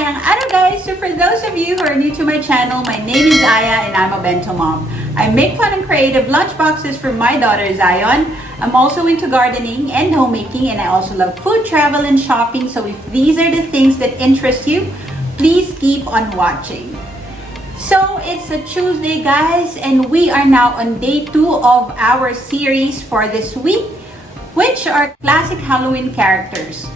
Magandang araw guys! So for those of you who are new to my channel, my name is Aya and I'm a bento mom. I make fun and creative lunchboxes for my daughter Zion. I'm also into gardening and homemaking, and I also love food, travel, and shopping. So if these are the things that interest you, please keep on watching. So it's a Tuesday guys, and we are now on day 2 of our series for this week, which are classic Halloween characters.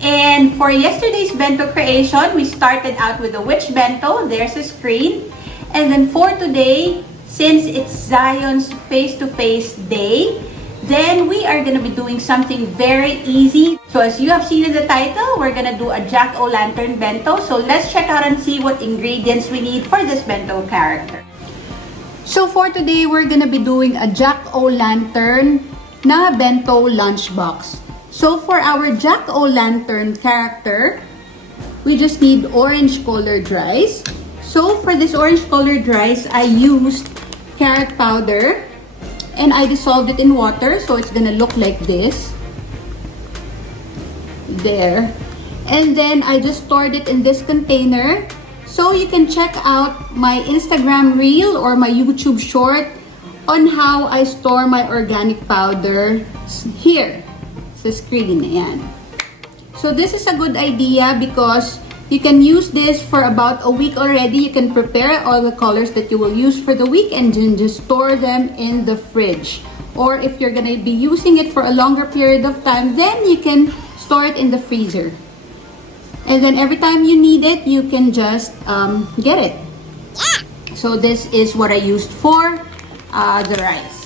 And for yesterday's bento creation, we started out with the witch bento. There's a screen. And then for today, since it's Zion's face-to-face day, then we are going to be doing something very easy. So as you have seen in the title, we're going to do a JackOLantern bento. So let's check out and see what ingredients we need for this bento character. So for today, we're going to be doing a JackOLantern na bento lunchbox. So for our JackOLantern character, we just need orange colored rice. So for this orange colored rice, I used carrot powder and I dissolved it in water, so it's gonna look like this. There. And then I just stored it in this container. So you can check out my Instagram reel or my YouTube short on how I store my organic powder here sa screen. Ayan. So this is a good idea because you can use this for about a week already. You can prepare all the colors that you will use for the week and then just store them in the fridge. Or if you're gonna be using it for a longer period of time, then you can store it in the freezer. And then every time you need it, you can just get it. So this is what I used for the rice.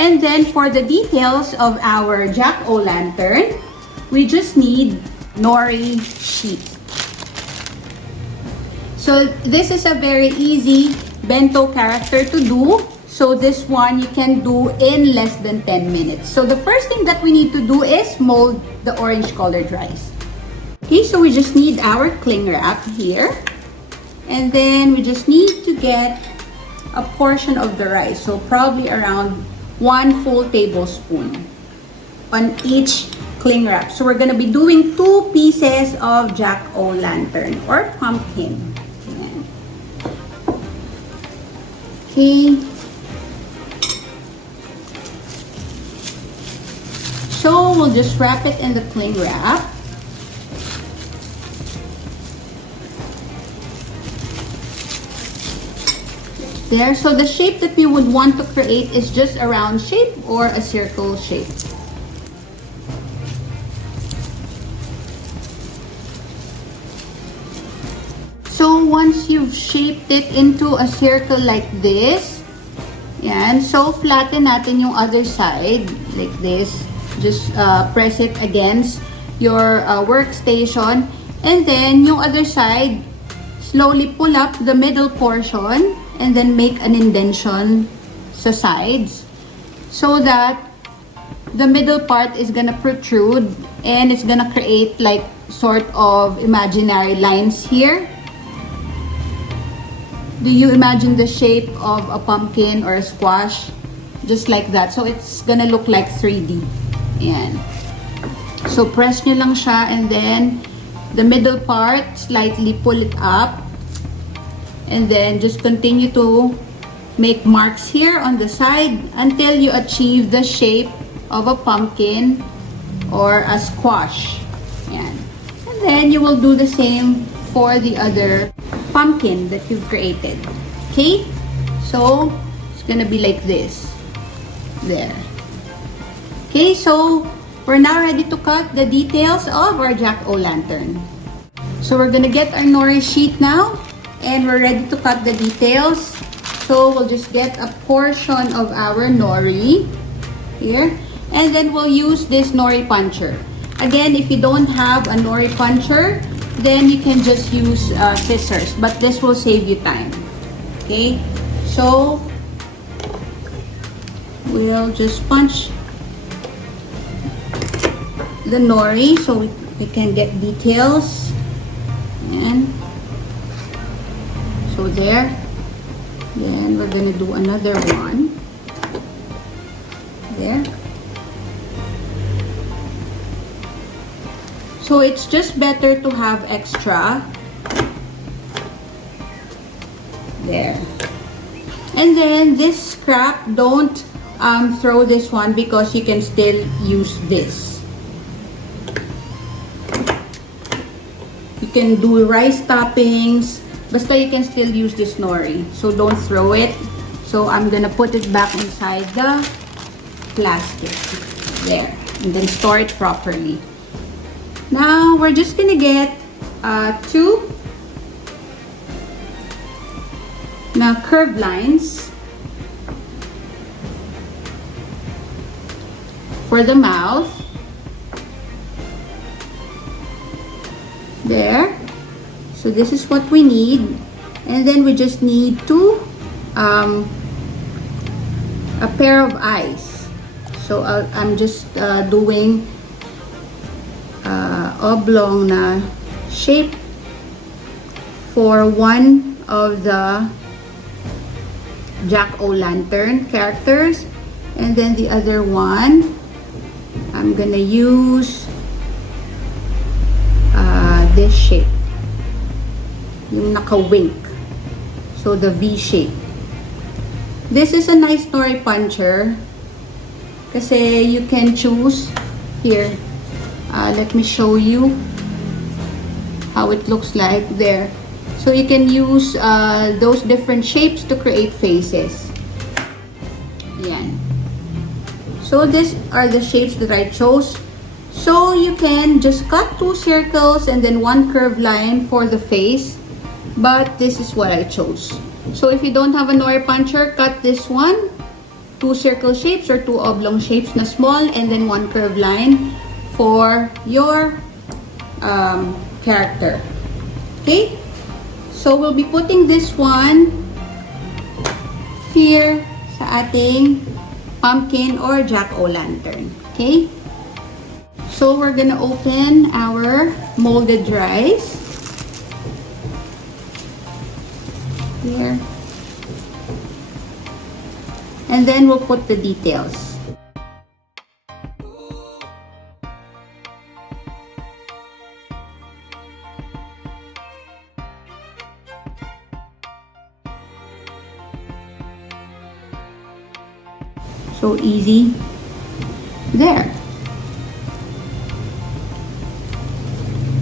And then for the details of our JackOLantern, we just need nori sheet. So this is a very easy bento character to do. So this one you can do in less than 10 minutes. So the first thing that we need to do is mold the orange colored rice. Okay, so we just need our cling wrap here. And then we just need to get a portion of the rice. So probably around 1 full tablespoon on each cling wrap. So we're gonna be doing 2 pieces of JackOLantern or pumpkin. Ayan. Okay. So we'll just wrap it in the cling wrap. There. So the shape that we would want to create is just a round shape or a circle shape. So once you've shaped it into a circle like this, yan, so flatten natin yung other side like this. Just press it against your workstation, and then yung other side, slowly pull up the middle portion and then make an indentation sa sides so that the middle part is gonna protrude and it's gonna create like sort of imaginary lines here. Do you imagine the shape of a pumpkin or a squash? Just like that. So it's gonna look like 3D. Ayan. So press nyo lang siya, and then the middle part, slightly pull it up. And then just continue to make marks here on the side until you achieve the shape of a pumpkin or a squash. Yan. And then you will do the same for the other pumpkin that you've created. Okay? So it's gonna be like this. There. Okay, so we're now ready to cut the details of our JackOLantern. So we're gonna get our nori sheet now. And we're ready to cut the details. So we'll just get a portion of our nori here. And then we'll use this nori puncher. Again, if you don't have a nori puncher, then you can just use scissors. But this will save you time. Okay? So we'll just punch the nori so we can get details. And so there. Then we're gonna do another one. There. So it's just better to have extra There. And then this scrap, don't throw this one because you can still use this. You can do rice toppings, basta you can still use this nori. So don't throw it. So I'm gonna put it back inside the plastic. There. And then store it properly. Now we're just gonna get 2 na curved lines for the mouth. There. So this is what we need. And then we just need a pair of eyes. So I'm just doing oblong na shape for one of the JackOLantern characters, and then the other one I'm gonna use this shape, yung naka-wink, so the V shape. This is a nice nori puncher kasi you can choose here. Let me show you how it looks like there. So you can use those different shapes to create faces. Yan. So these are the shapes that I chose. So you can just cut 2 circles and then 1 curved line for the face. But this is what I chose. So if you don't have a nori puncher, cut this one. 2 circle shapes or 2 oblong shapes na small, and then 1 curved line for your character. Okay? So, we'll be putting this one here sa ating pumpkin or JackOLantern. Okay? So, we're gonna open our molded rice. Here. And then, we'll put the details. So easy. There.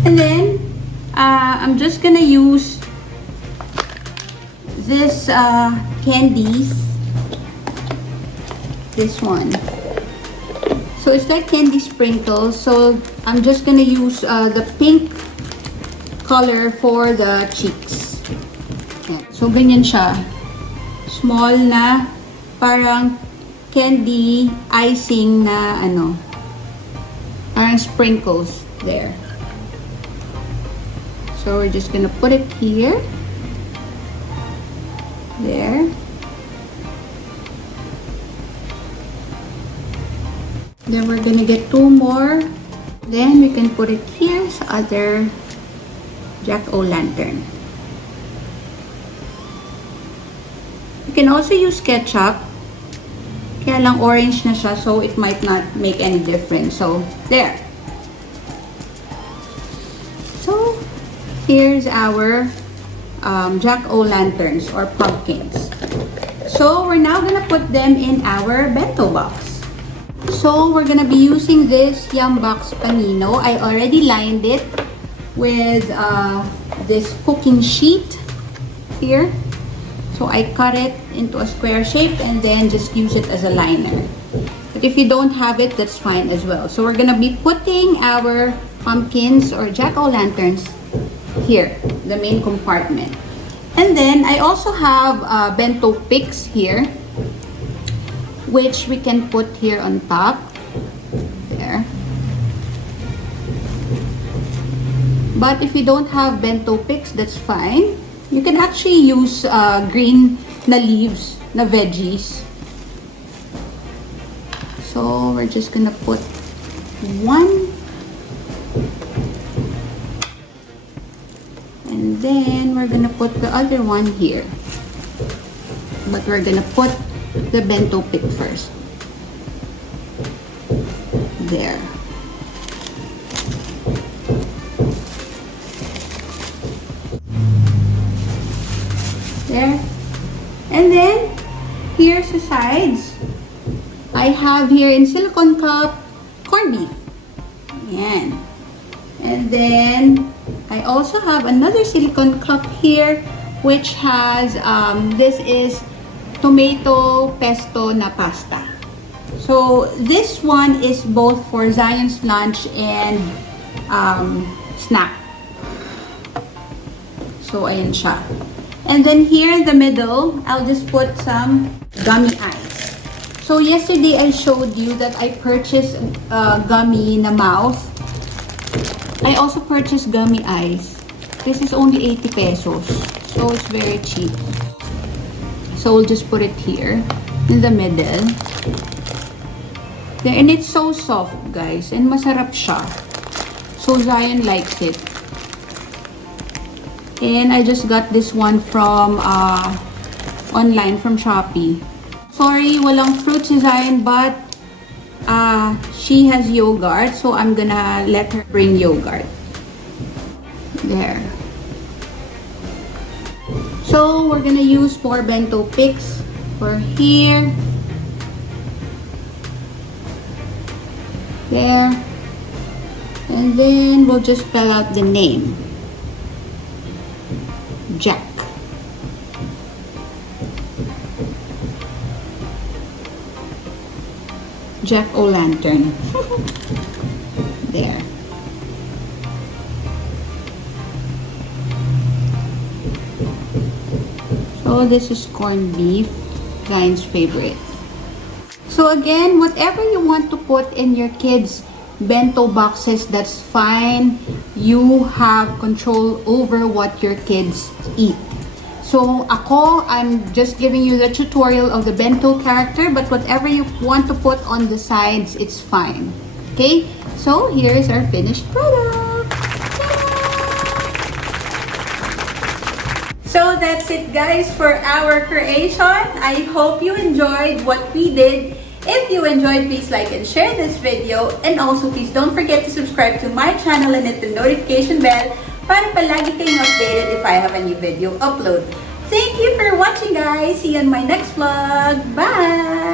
And then, I'm just gonna use this candies. This one. So it's like candy sprinkles. So I'm just gonna use the pink color for the cheeks. So ganyan siya. Small na, parang candy icing na ano, parang sprinkles there. So we're just gonna put it here. There. Then we're gonna get 2 more. Then we can put it here sa other JackOLantern. You can also use ketchup. Kaya lang orange na siya, so it might not make any difference. So, there. So, here's our JackOLanterns or pumpkins. So, we're now gonna put them in our bento box. So, we're gonna be using this Yum Box panino. I already lined it with this cooking sheet here. So I cut it into a square shape and then just use it as a liner. But if you don't have it, that's fine as well. So we're gonna be putting our pumpkins or JackOLanterns here, the main compartment. And then I also have bento picks here, which we can put here on top. There. But if you don't have bento picks, that's fine. You can actually use green na leaves, na veggies. So, we're just gonna put 1. And then, we're gonna put the other one here. But we're gonna put the bento pick first. There. There. the sides, I have here in silicone cup, corned beef. Ayan. And then, I also have another silicone cup here, which has, this is tomato pesto na pasta. So, this one is both for Zion's lunch and snack. So, ayan siya. And then here in the middle, I'll just put some gummy eyes. So, yesterday I showed you that I purchased gummy na mouth. I also purchased gummy eyes. This is only 80 pesos. So, it's very cheap. So, we'll just put it here in the middle. There, and it's so soft, guys. And masarap siya. So, Zion likes it. And I just got this one from online from Shopee. Sorry, walang fruit si Zion, but she has yogurt, so I'm gonna let her bring yogurt. There. So we're gonna use 4 bento picks for here. There. And then we'll just spell out the name. Jack. JackOLantern. There. So this is corned beef, Zion's favorite. So again, whatever you want to put in your kids' bento boxes, that's fine. You have control over what your kids eat. So I'm just giving you the tutorial of the bento character, but whatever you want to put on the sides, it's fine. Okay, so here is our finished product. So that's it, guys, for our creation. I hope you enjoyed what we did. If you enjoyed, please like and share this video. And also, please don't forget to subscribe to my channel and hit the notification bell para palagi kayong updated if I have a new video upload. Thank you for watching, guys. See you on my next vlog. Bye!